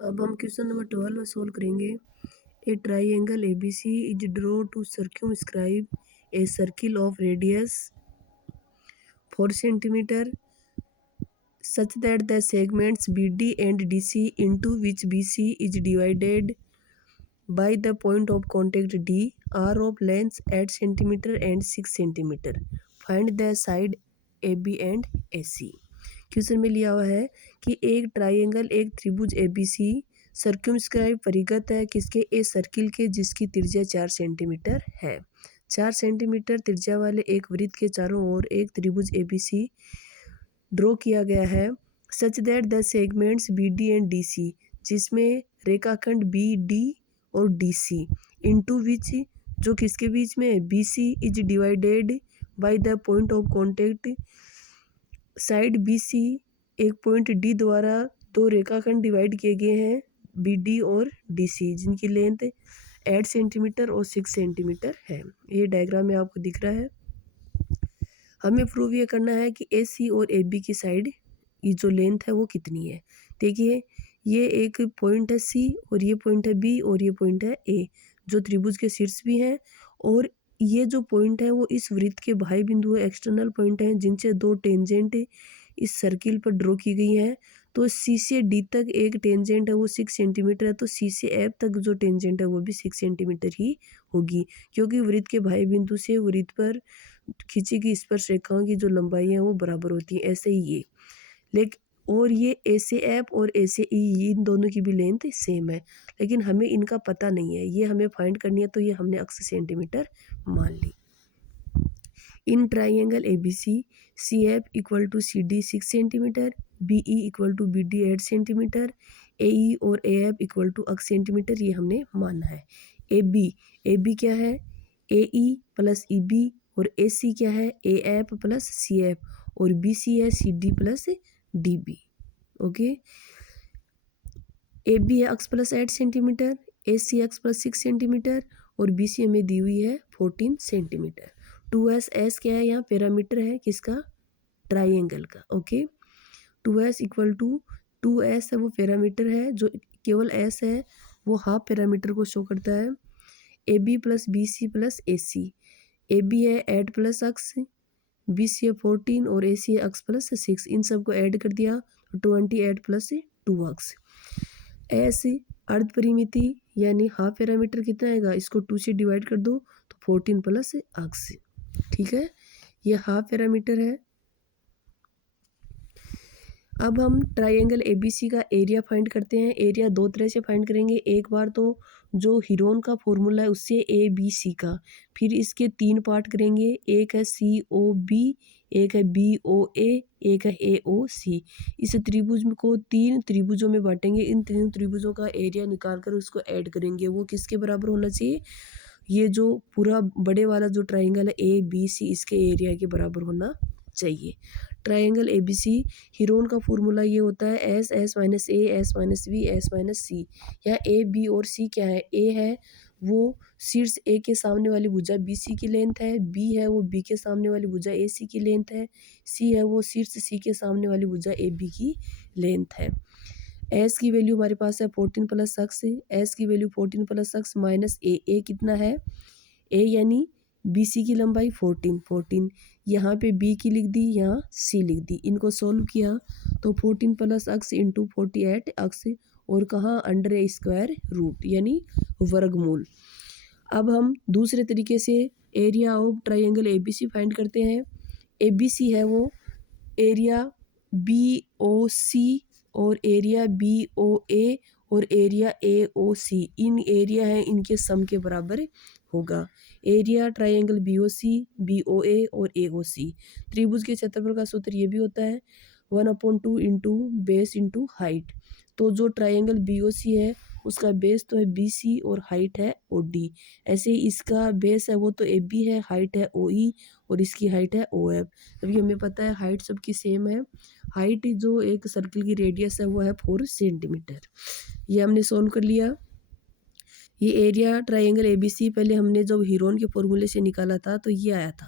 अब हम question number 12 solve करेंगे। A triangle A B C is draw to circumscribe a circle of radius 4 centimetre such that the segments BD and DC into which BC is divided by the point of contact D are of lengths 8 centimeter and 6 centimeter. Find the side AB and AC. Question में लिया हुआ है कि एक triangle एक त्रिभुज ABC सर्क्यूमस्क्राइब परिगत है किसके ए सर्किल के जिसकी त्रिज्या 4 सेंटीमीटर है। 4 सेंटीमीटर त्रिज्या वाले एक वृत्त के चारों ओर एक त्रिभुज ABC ड्रॉ किया गया है such that the segments B D and D C जिसमें रेखाखंड बी डी और डी सी इंटू विच जो किसके बीच में है B C is divided by the point of contact side B C एक पॉइंट डी द्वारा दो रेखाखंड डिवाइड किए गए हैं बी डी और डी सी जिनकी लेंथ 8 सेंटीमीटर और 6 सेंटीमीटर है। ये डायग्राम में आपको दिख रहा है। हमें प्रूव ये करना है कि ए सी और ए बी की साइड ये जो लेंथ है वो कितनी है। देखिए ये एक पॉइंट है सी और ये पॉइंट है बी और ये पॉइंट है ए जो त्रिभुज के शीर्ष भी हैं और ये जो पॉइंट है वो इस वृत्त के बाह्य बिंदु एक्सटर्नल पॉइंट हैं जिनसे दो टेंजेंट इस सर्किल पर ड्रॉ की गई हैं। तो सी से डी तक एक टेंजेंट है वो 6 सेंटीमीटर है तो सी से एफ तक जो टेंजेंट है वो भी 6 सेंटीमीटर ही होगी क्योंकि वृत्त के बाह्य बिंदु से वृत्त पर खींची गई स्पर्श रेखाओं की जो लंबाई है वो बराबर होती है। ऐसे ही ये लेकिन और ये ए से एफ और ए से ई इन दोनों की भी लेंथ सेम है लेकिन हमें इनका पता नहीं है ये हमें फाइंड करनी है तो ये हमने 80 सेंटीमीटर मान ली। In triangle A B C F equal to C D 6 centimetre B E equal to B D 8 centimetre A E और A F equal to 8 centimetre ये हमने माना है। ए बी क्या है ए ई प्लस ई बी और ए C क्या है A F plus C F और बी सी है C D plus D B. Okay A B है x plus 8 centimetre A C x plus 6 centimetre और बी सी हमें दी हुई है 14 सेंटीमीटर। 2s क्या है यहाँ पैरामीटर है किसका ट्राइंगल का। Okay 2s equal to 2s है वो पैरामीटर है जो केवल s है वो हाफ पैरामीटर को शो करता है। A B plus B C plus A C A B है 8 प्लस अक्स बी सी है 14 और ए सी है अक्स प्लस 6 इन सबको ऐड कर दिया तो 28 प्लस 2 अक्स। एस अर्ध परिमिति यानी हाफ पैरामीटर कितना आएगा इसको 2 से डिवाइड कर दो तो 14 प्लस अक्स। ठीक है ये हाफ पैरामीटर है। अब हम ट्राइंगल एबीसी का एरिया फाइंड करते हैं। एरिया दो तरह से फाइंड करेंगे एक बार तो जो हीरोन का फॉर्मूला है उससे ए बी सी का फिर इसके 3 पार्ट करेंगे एक है सी ओ बी एक है बी ओ ए एक है ए ओ सी। इस त्रिभुज को 3 त्रिभुजों में बांटेंगे इन 3 त्रिभुजों का एरिया निकाल कर उसको ऐड करेंगे वो किसके बराबर होना चाहिए ये जो पूरा बड़े वाला जो ट्राइंगल है ए बी सी इसके एरिया के बराबर होना चाहिए। Triangle A B C Heron का फॉर्मूला ये होता है S S minus A S minus B S minus C. यहाँ ए बी और सी क्या है ए है वो शीर्ष ए के सामने वाली भुजा बी सी की लेंथ है बी है वो बी के सामने वाली भुजा ए सी की लेंथ है सी है वो शीर्ष सी के सामने वाली भुजा ए बी की लेंथ है। एस की वैल्यू हमारे पास है 14 प्लस एक्स एस की वैल्यू 14 प्लस एक्स माइनस ए कितना है ए यानी बी सी की लंबाई 14 यहाँ पे बी की लिख दी यहाँ सी लिख दी इनको सोल्व किया तो 14 प्लस एक्स इंटू 48 एक्स और कहाँ अंडर ए स्क्वायर रूट यानी वर्गमूल। अब हम दूसरे तरीके से area of triangle A B C find करते हैं। ए बी सी है वो एरिया बी ओ सी और एरिया बी ओ ए और area A O C in area है इनके सम के बराबर होगा। Area triangle B O C B O A और ए ओ सी त्रिभुज के क्षेत्रफल का सूत्र ये भी होता है 1/2 इंटू बेस इंटू हाइट। तो जो ट्राइंगल बी ओ सी है उसका बेस तो है बी सी और हाइट है ओ डी। ऐसे ही इसका बेस है वो तो ए बी है हाइट है ओ ई और इसकी हाइट है ओ एफ। तभी हमें पता है हाइट सबकी सेम है। हाइट जो एक सर्किल की रेडियस है वो है 4 सेंटीमीटर। ये हमने सोल्व कर लिया। ये एरिया ट्राइंगल एबीसी पहले हमने जब हीरोन के फॉर्मूले से निकाला था तो ये आया था।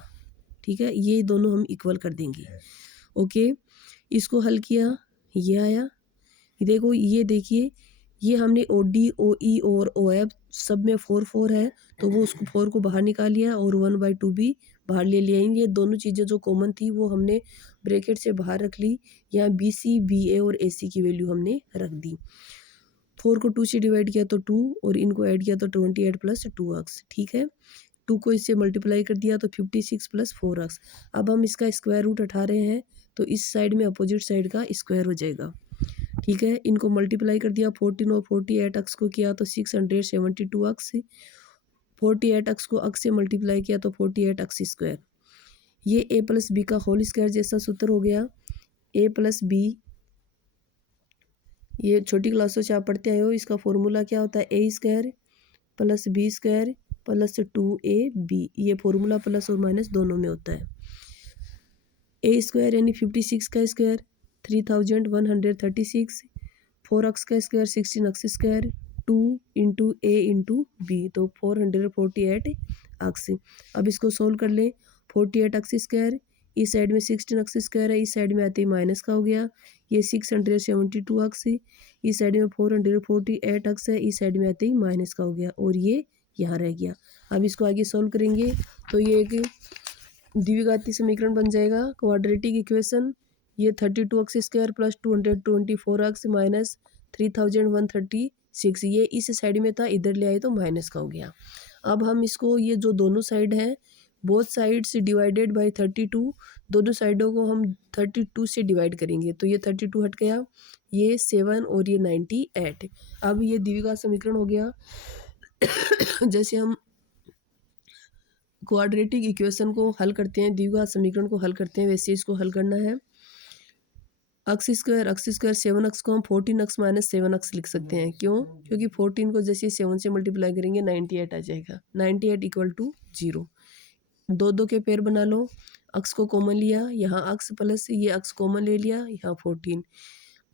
ठीक है ये दोनों हम इक्वल कर देंगे। ओके इसको हल किया ये आया देखो ये देखिए ये हमने ओ डी ओ ई और ओ एफ सब में 4 4 है, तो वो उसको 4 को बाहर निकाल लिया और 1/2 भी बाहर ले लिया। ये दोनों चीज़ें जो कॉमन थी वो हमने ब्रैकेट से बाहर रख ली। यहाँ बी सी बी ए और ए सी की वैल्यू हमने रख दी। 4 को 2 से डिवाइड किया तो 2 और इनको ऐड किया तो 28 प्लस 2x। ठीक है, 2 को इससे मल्टीप्लाई कर दिया तो 56 प्लस 4x। अब हम इसका स्क्वायर रूट उठा रहे हैं तो इस साइड में अपोजिट साइड का स्क्वायर हो जाएगा। ठीक है, इनको मल्टीप्लाई कर दिया 14 और 48x को किया तो 672x। 48x को x से मल्टीप्लाई किया तो 48x स्क्वायर। ये a प्लस बी का होल स्क्वायर जैसा सूत्र हो गया। a प्लस बी, ये छोटी क्लासों से आप पढ़ते आए हो, इसका फॉर्मूला क्या होता है, A square plus B square plus 2ab। ये फॉर्मूला प्लस और माइनस दोनों में होता है। ए स्क्वायर यानी 56 का स्क्वायर 3136, 4x का स्क्वायर 16x स्क्वायर, 2 इंटू ए इंटू बी तो 448x। अब इसको सोल्व कर लें। 48x स्क्वायर इस साइड में 16x स्क्वायर है, इस साइड में आते ही माइनस का हो गया। ये 672x, इस साइड में 448x है, इस साइड में आते ही माइनस का हो गया और ये यहाँ रह गया। अब इसको आगे सोल्व करेंगे तो ये एक द्विघाती समीकरण बन जाएगा, क्वाड्रेटिक इक्वेशन। ये 32x square plus 224x minus 3136, ये इस साइड में था, इधर ले आए तो माइनस का हो गया। अब हम इसको, ये जो दोनों साइड हैं, बोथ साइड्स डिवाइडेड बाय 32, दोनों साइडों को हम 32 से डिवाइड करेंगे तो ये 32 हट गया, ये 7 और ये 98। अब ये द्विघात समीकरण हो गया। जैसे हम क्वाड्रेटिक इक्वेशन को हल करते हैं, द्विघात समीकरण को हल करते हैं, वैसे इसको हल करना है। x स्क्वायर 7x को हम 14x माइनस 7x लिख सकते हैं। क्यों? क्योंकि 14 को जैसे 7 से मल्टीप्लाई करेंगे 98 आ जाएगा। 98 इक्वल टू 0। दो दो के पेयर बना लो, x को कॉमन लिया, यहाँ x प्लस ये x कॉमन ले लिया, यहाँ 14,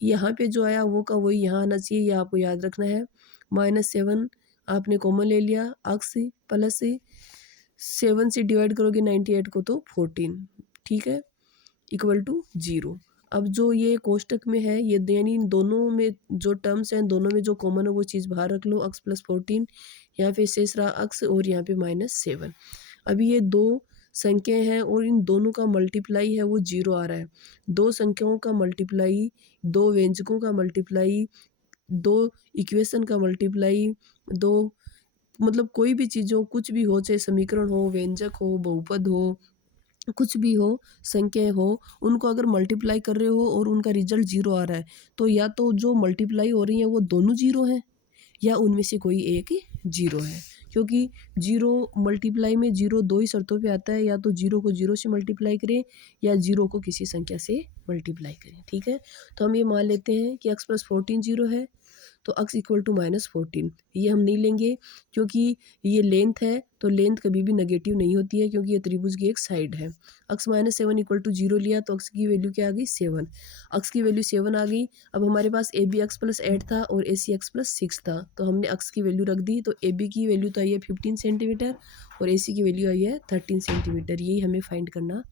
यहाँ पे जो आया वो का वही यहाँ आना चाहिए, ये आपको याद रखना है। -7 आपने कॉमन ले लिया, x प्लस 7 से डिवाइड करोगे 98 को तो 14। ठीक है, इक्वल टू 0। अब जो ये कोष्टक में है, ये यानी दोनों में जो टर्म्स हैं, दोनों में जो कॉमन है वो चीज़ बाहर रख लो, x प्लस 14, यहाँ पे शेष रहा x और यहाँ पे -7। अभी ये दो संख्याएं हैं और इन दोनों का मल्टीप्लाई है वो 0 आ रहा है। दो संख्याओं का मल्टीप्लाई, दो व्यंजकों का मल्टीप्लाई, दो इक्वेशन का मल्टीप्लाई, दो मतलब कोई भी चीज़ हो, कुछ भी हो, चाहे समीकरण हो, व्यंजक हो, बहुपद हो, कुछ भी हो, संख्याएं हो, उनको अगर मल्टीप्लाई कर रहे हो और उनका रिजल्ट 0 आ रहा है तो या तो जो मल्टीप्लाई हो रही है वो दोनों 0 हैं या उनमें से कोई एक 0 है। क्योंकि 0 मल्टीप्लाई में 0 दो ही शर्तों पे आता है, या तो 0 को 0 से मल्टीप्लाई करें या 0 को किसी संख्या से मल्टीप्लाई करें। ठीक है, तो हम ये मान लेते हैं कि x प्लस 14 0 है, तो x इक्वल टू -14। ये हम नहीं लेंगे क्योंकि ये लेंथ है, तो लेंथ कभी भी नेगेटिव नहीं होती है क्योंकि ये त्रिभुज की एक साइड है। x -7 इक्वल टू 0 लिया तो x की वैल्यू क्या आ गई, 7। x की वैल्यू 7 आ गई। अब हमारे पास ए बी एक्स प्लस 8 था और ए सी एक्स प्लस 6 था, तो हमने x की वैल्यू रख दी। तो ए बी की वैल्यू तो आई है 15 सेंटीमीटर और ए सी की वैल्यू आई है 13 सेंटीमीटर। यही हमें फाइंड करना